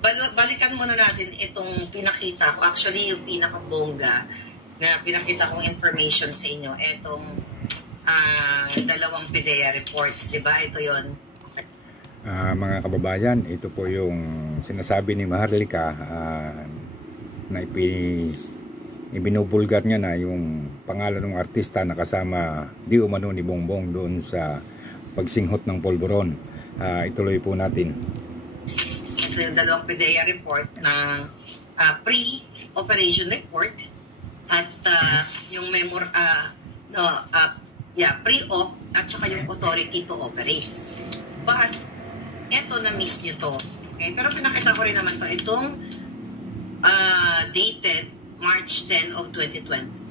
Balikan muna natin itong pinakita ko. Actually, yung pinakabongga na pinakita kong information sa inyo. Itong dalawang PDEA reports. Diba? Ito yon. Mga kababayan, ito po yung sinasabi ni Maharlika na ibinubulgar niya na yung pangalan ng artista na kasama di umano ni Bongbong doon sa pagsinghot ng polvoron. Ituloy po natin. Ito yung dalawang PDEA report na pre-operation report at yung pre-op at saka yung authority to operate. But eto, na-miss nyo to. Okay? Pero pinakita ko rin naman to. Itong dated March 10 of 2012,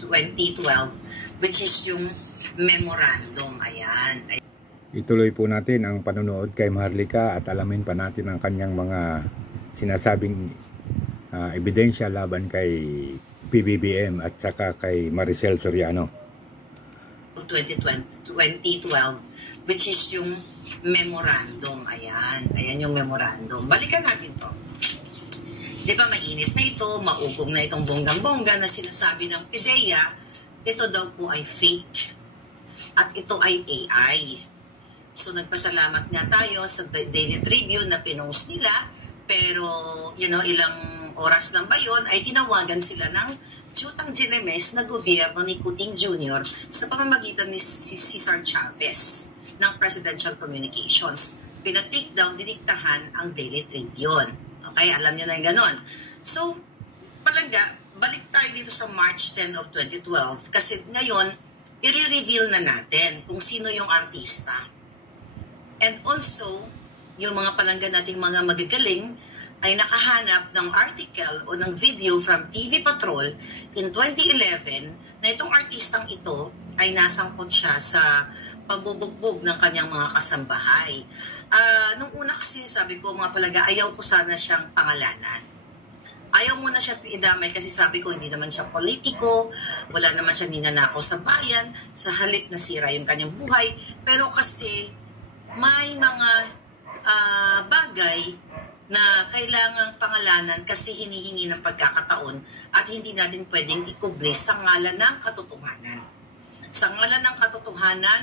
which is yung memorandum. Ayan. Ituloy po natin ang panonood kay Maharlika at alamin pa natin ang kanyang mga sinasabing ebidensya laban kay PBBM at saka kay Maricel Soriano. 2012, which is yung memorandum. Ayan. Ayan yung memorandum. Balikan natin to. Di ba mainit na ito, maugong na itong bonggang-bongga na sinasabi ng PDEA, ito daw po ay fake. At ito ay AI. So nagpasalamat nga tayo sa Daily Tribune na pinost nila, pero ilang oras lang ba yun, ay tinawagan sila ng Chutang Ginemes na gobyerno ni Kuting Jr. sa pamamagitan ni Cesar Chavez ng Presidential Communications. Pinatake down, diniktahan ang Daily Tribune. Okay, alam nyo na yung ganon. So, palangga, balik tayo dito sa March 10 of 2012 kasi ngayon, i-reveal na natin kung sino yung artista. And also, yung mga palangga nating mga magagaling ay nakahanap ng article o ng video from TV Patrol in 2011 na itong artistang ito ay nasangkot siya sa pagbubugbog ng kanyang mga kasambahay. Nung una kasi sabi ko, mga palaga, ayaw ko sana siyang pangalanan. Ayaw muna siya idamay kasi sabi ko, hindi naman siya politiko, wala naman siya ninanakaw sa bayan, sa halip na sira yung kanyang buhay. Pero kasi may mga bagay na kailangang pangalanan kasi hinihingi ng pagkakataon at hindi natin pwedeng ikuble sa ngalan ng katotohanan. Sa ngalan ng katotohanan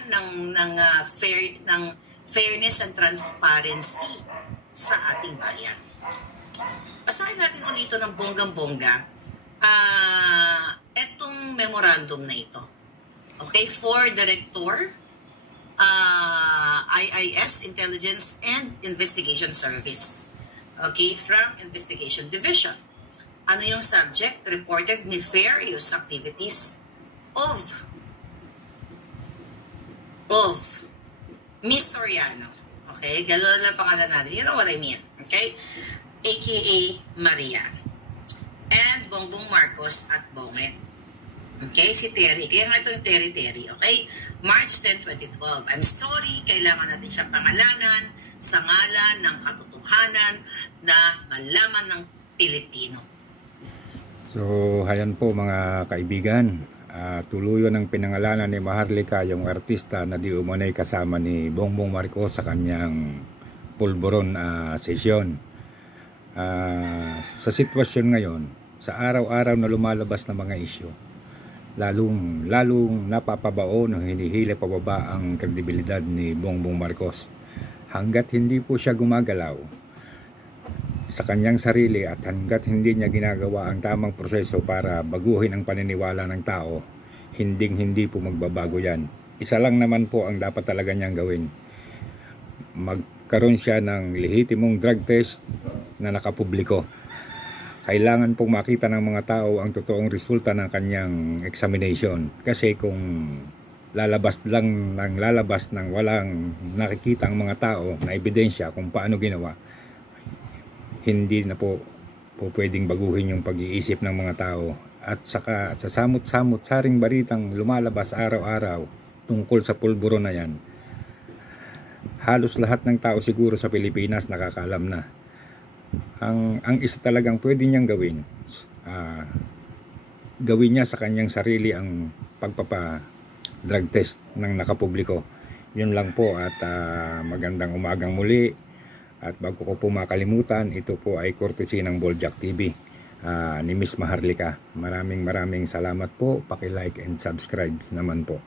ng fairness and transparency sa ating bayan. Basahin natin ulit ito ng bonggang-bongga. Etong memorandum na ito. Okay, for Director, IIS, Intelligence and Investigation Service. Okay, from Investigation Division. Ano yung subject? Reported nefarious activities of Miss Soriano. Okay? Gano'n lang pangalan natin. You know what I mean. Okay? AKA Maria. And Bongbong Marcos at Bonget. Okay? Si Terry. Kaya nga ito yung Terry. Okay? March 10, 2012. I'm sorry. Kailangan natin siyang pangalanan sa ngalan ng katotohanan na malaman ng Pilipino. So, hayan po mga kaibigan. Tuluyan ng pinangalanan ni Maharlika yung artista na di umunay kasama ni Bongbong Marcos sa kanyang pulburon sesyon. Sa sitwasyon ngayon, sa araw-araw na lumalabas na mga isyu, lalong napapabao ng hinihila pababa ang kredibilidad ni Bongbong Marcos. Hanggat hindi po siya gumagalaw sa kanyang sarili at hanggat hindi niya ginagawa ang tamang proseso para baguhin ang paniniwala ng tao, hindi po magbabago yan. Isa lang naman po ang dapat talaga niyang gawin. Magkaroon siya ng lehitimong drug test na nakapubliko. Kailangan pong makita ng mga tao ang totoong resulta ng kanyang examination. Kasi kung lalabas ng walang nakikita ang mga tao na ebidensya kung paano ginawa, hindi na po pwedeng baguhin yung pag-iisip ng mga tao. At saka sa samot-samot saring baritang lumalabas araw-araw tungkol sa pulburo na yan, halos lahat ng tao siguro sa Pilipinas nakakaalam na. Ang isa talagang pwede niyang gawin, gawin niya sa kanyang sarili ang pagpapa-drug test ng nakapubliko. Yun lang po at magandang umagang muli. At bago ko po makalimutan, ito po ay courtesy ng Boljak TV ni Miss Maharlika. Maraming salamat po. Paki-like and subscribe naman po.